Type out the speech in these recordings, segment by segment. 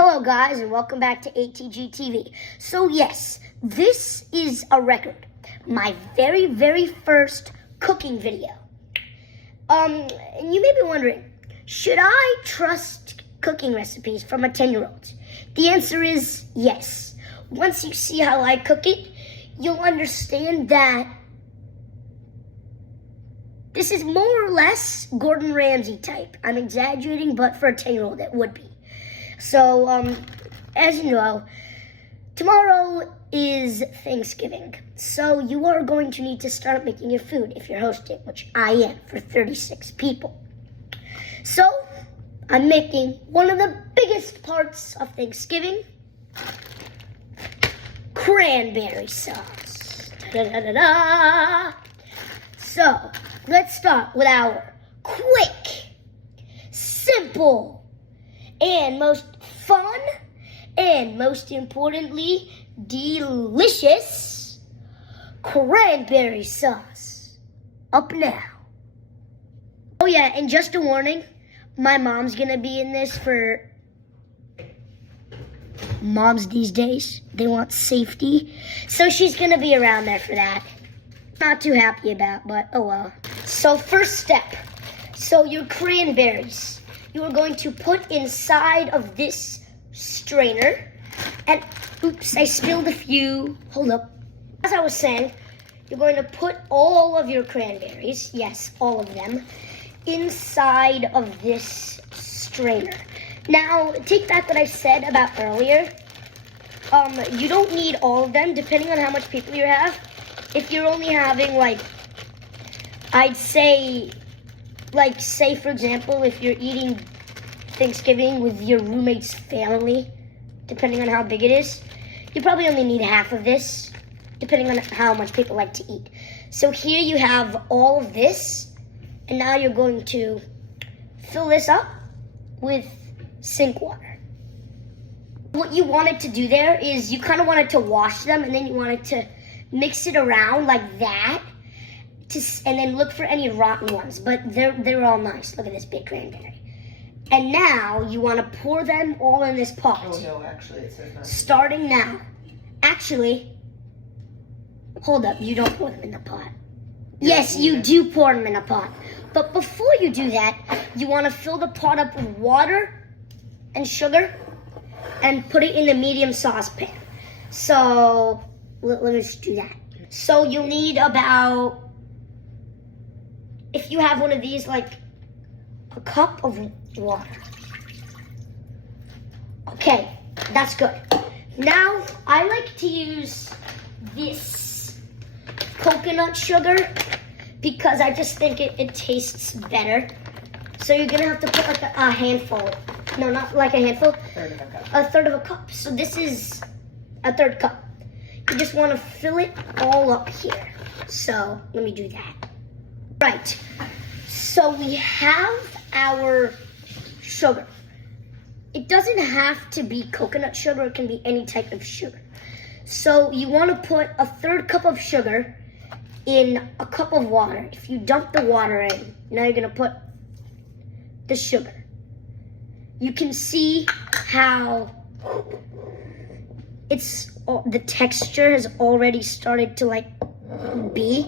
Hello guys and welcome back to ATG TV. So yes, this is a record. My very first cooking video. And you may be wondering, should I trust cooking recipes from a 10-year-old? The answer is yes. Once you see how I cook it, you'll understand that this is more or less Gordon Ramsay type. I'm exaggerating, but for a 10-year-old it would be. So, as you know, tomorrow is Thanksgiving. So you are going to need to start making your food if you're hosting, which I am for 36 people. So, I'm making one of the biggest parts of Thanksgiving, cranberry sauce. Da-da-da-da-da. So, let's start with our quick, simple, and most fun, and most importantly, delicious cranberry sauce. Up now. Oh yeah, and just a warning, my mom's gonna be in this for moms these days. They want safety, so she's gonna be around there for that. Not too happy about, but oh well. So first step, so your cranberries, you are going to put inside of this strainer, and oops, I spilled a few. Hold up. As I was saying, you're going to put all of your cranberries, yes, all of them, inside of this strainer. Now, take back what I said about earlier. You don't need all of them, depending on how much people you have. If you're only having, like, I'd say, say for example, if you're eating Thanksgiving with your roommate's family, depending on how big it is, you probably only need half of this, depending on how much people like to eat. So here you have all of this, and now you're going to fill this up with sink water. What you wanted to do there is you kind of wanted to wash them, and then you wanted to mix it around like that, and then look for any rotten ones, but they're all nice. Look at this big cranberry. And now you want to pour them all in this pot. Oh no, actually it says not. Starting now. Actually, hold up, you don't pour them in the pot. Yes, you do pour them in a pot. But before you do that, you want to fill the pot up with water and sugar and put it in the medium saucepan. So, let me just do that. So you'll need about, if you have one of these, like a cup of water. Okay, that's good. Now, I like to use this coconut sugar because I just think it tastes better. So you're gonna have to put like a handful. No, not like a handful. A third of a cup. So this is a third cup. You just want to fill it all up here. So let me do that. Right. So we have our sugar. It doesn't have to be coconut sugar. It can be any type of sugar. So you want to put a third cup of sugar in a cup of water. If you dump the water in, now you're going to put the sugar. You can see how the texture has already started to be.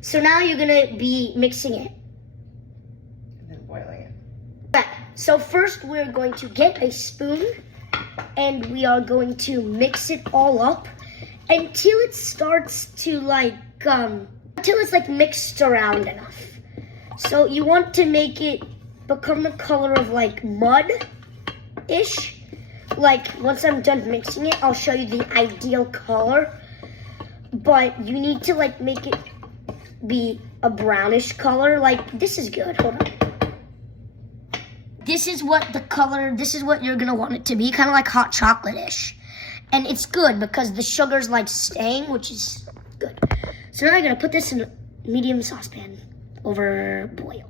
So now you're going to be mixing it. And then boiling it. Right. So first we're going to get a spoon and we are going to mix it all up until it starts to until it's mixed around enough. So you want to make it become the color of mud-ish. Once I'm done mixing it, I'll show you the ideal color. But you need to make it be a brownish color. This is good. Hold on. This is what you're gonna want it to be, kind of like hot chocolate-ish. And it's good because the sugar's staying, which is good. So now I'm gonna put this in a medium saucepan over boil.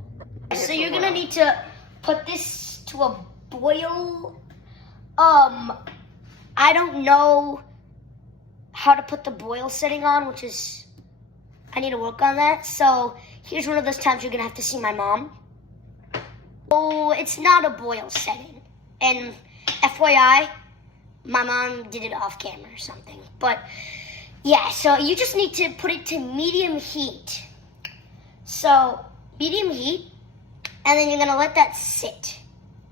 So you're gonna need to put this to a boil. I don't know how to put the boil setting on, I need to work on that. So here's one of those times you're gonna have to see my mom. Oh, it's not a boil setting. And FYI, my mom did it off camera or something. But yeah, so you just need to put it to medium heat. So medium heat, and then you're gonna let that sit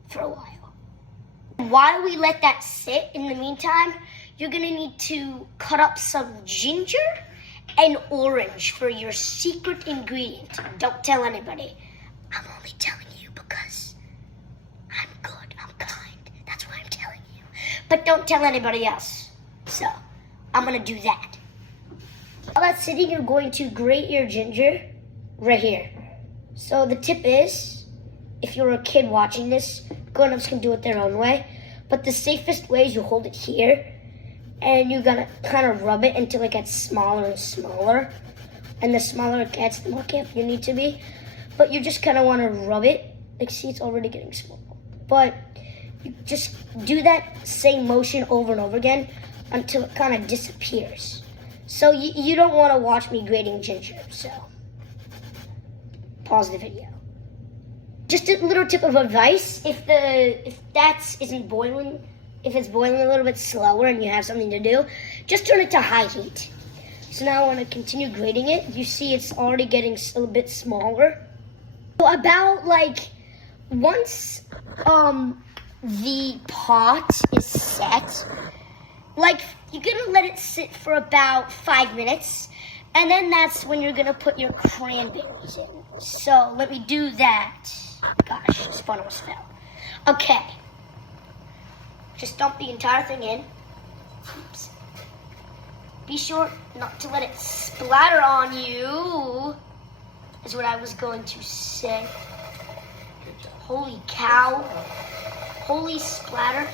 for a while. While we let that sit, in the meantime, you're gonna need to cut up some ginger and orange for your secret ingredient. Don't tell anybody. I'm only telling you because I'm good, I'm kind. That's why I'm telling you. But don't tell anybody else. So, I'm gonna do that. While that's sitting, you're going to grate your ginger right here. So the tip is, if you're a kid watching this, grown-ups can do it their own way. But the safest way is you hold it here, and you're gonna kind of rub it until it gets smaller and smaller. And the smaller it gets, the more careful you need to be. But you just kind of want to rub it. Like, see, it's already getting small. But you just do that same motion over and over again until it kind of disappears. So you don't want to watch me grating ginger, so pause the video. Just a little tip of advice, if that isn't boiling, if it's boiling a little bit slower and you have something to do, just turn it to high heat. So now I want to continue grating it. You see it's already getting a little bit smaller. So about once the pot is set, you're gonna let it sit for about 5 minutes, and then that's when you're gonna put your cranberries in. So let me do that. Gosh, this phone almost fell. Okay. Just dump the entire thing in. Oops. Be sure not to let it splatter on you, is what I was going to say. Holy cow. Holy splatter.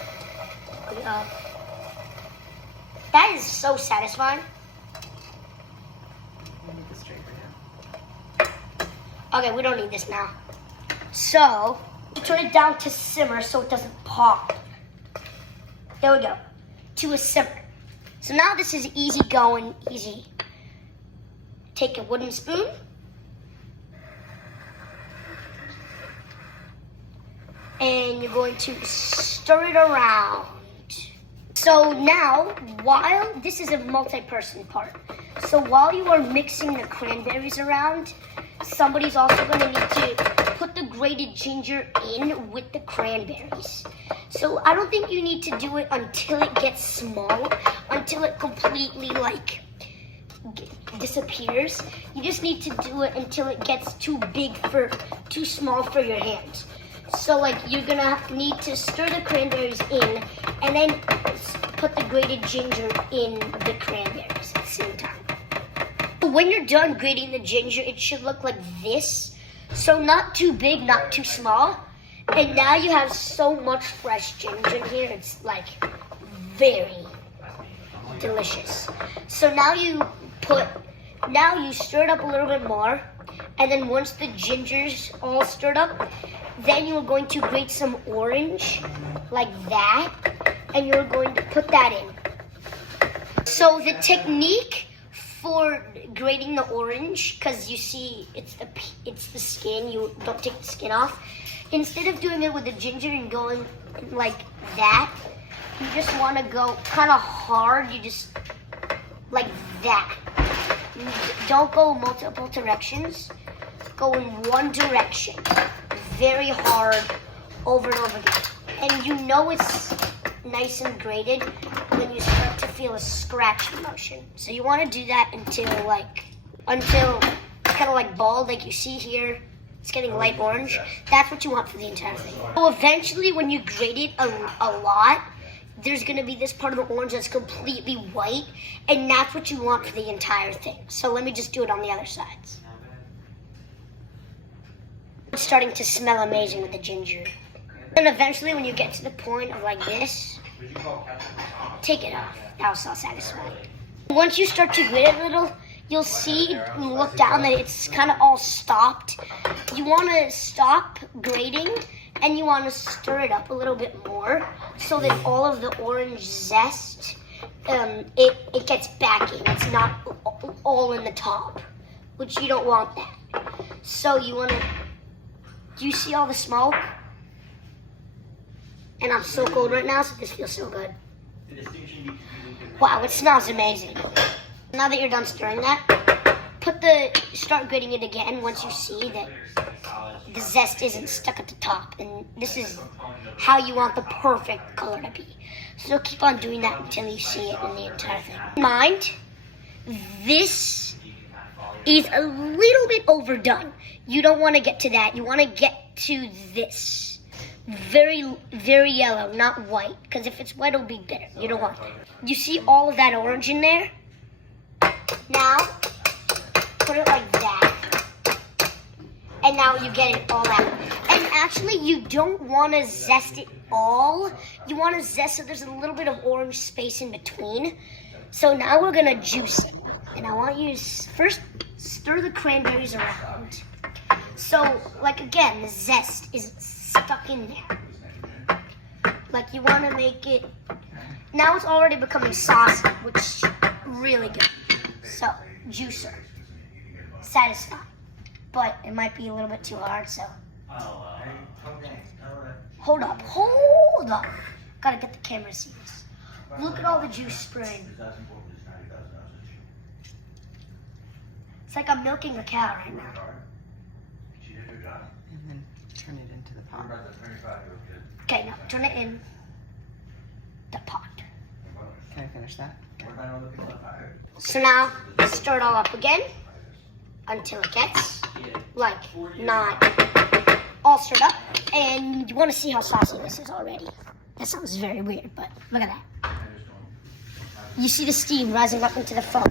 That is so satisfying. Okay, we don't need this now. So, turn it down to simmer so it doesn't pop. There we go. To a simmer. So now this is easy going, easy. Take a wooden spoon. And you're going to stir it around. So now, while this is a multi-person part, so while you are mixing the cranberries around, somebody's also going to need to put the grated ginger in with the cranberries. So I don't think you need to do it until it gets small, until it completely disappears. You just need to do it until it gets too small for your hands. So you're gonna need to stir the cranberries in and then put the grated ginger in the cranberries at the same time. When you're done grating the ginger, it should look like this. So not too big, not too small. And now you have so much fresh ginger in here, it's very delicious. So now you stir it up a little bit more, and then once the ginger's all stirred up, then you're going to grate some orange like that, and you're going to put that in. So the technique for grating the orange, because you see it's the skin, you don't take the skin off. Instead of doing it with the ginger and going like that, you just want to go kind of hard. You just like that. Don't go multiple directions. Go in one direction. Very hard, over and over again. And you know it's nice and grated when you start to feel a scratching motion. So you want to do that until it's kind of like bald, like you see here. It's getting light orange. That's what you want for the entire thing. So eventually, when you grate it a lot, there's going to be this part of the orange that's completely white, and that's what you want for the entire thing. So let me just do it on the other sides. It's starting to smell amazing with the ginger. And eventually, when you get to the point of like this, take it off. That was so satisfying. Once you start to grate it a little, you'll see, when you look down, that it's kind of all stopped. You want to stop grating, and you want to stir it up a little bit more so that all of the orange zest, it gets back in. It's not all in the top, which you don't want that. So you want to, do you see all the smoke? And I'm so cold right now, so this feels so good. Wow, it smells amazing. Now that you're done stirring that, start grating it again once you see that the zest isn't stuck at the top. And this is how you want the perfect color to be. So keep on doing that until you see it in the entire thing. Mind, this is a little bit overdone. You don't want to get to that. You want to get to this. Very, very yellow, not white. Because if it's white, it'll be bitter. You don't want that. You see all of that orange in there? Now, put it like that. And now you get it all out. And actually, you don't want to zest it all. You want to zest so there's a little bit of orange space in between. So now we're going to juice it. And I want you to first stir the cranberries around. So, like again, the zest is stuck in there. Like you want to make it, now it's already becoming saucy, which is really good. So, juicer, satisfying. But it might be a little bit too hard, so. Hold up. Gotta get the camera to see this. Look at all the juice spraying. It's like I'm milking a cow right now. And then turn it into the pot. Okay, now turn it in the pot. Can I finish that? So now stir it all up again until it gets like not all stirred up. And you want to see how saucy this is already. That sounds very weird, but look at that. You see the steam rising up into the foam.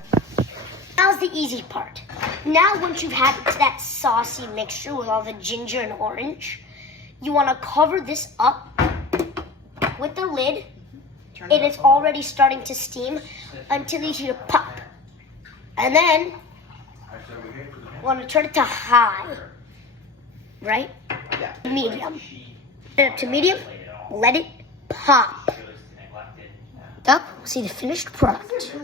Now's the easy part. Now once you've had that saucy mixture with all the ginger and orange, you want to cover this up with the lid, and it's already starting to steam until you hear pop. And then you want to turn it to high, right? Yeah. Medium. Turn it up to medium, let it pop. Up, see the finished product.